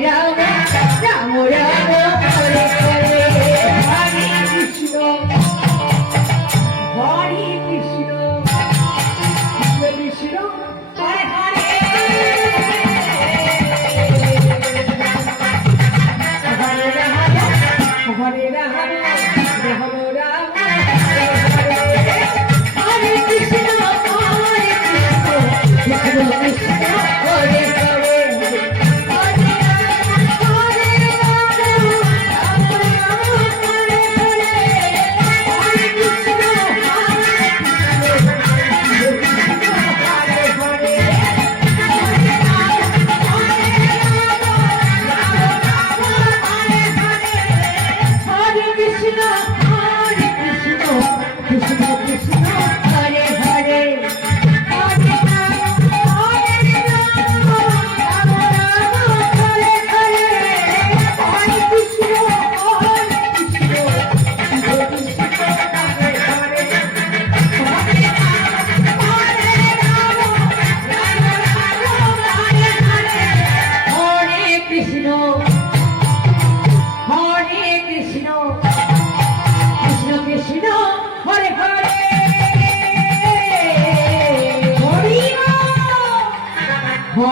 yeah.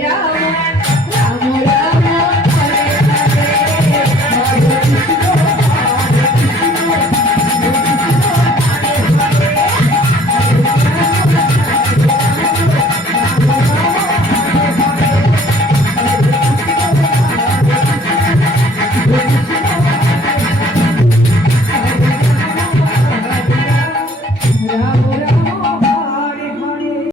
Yeah.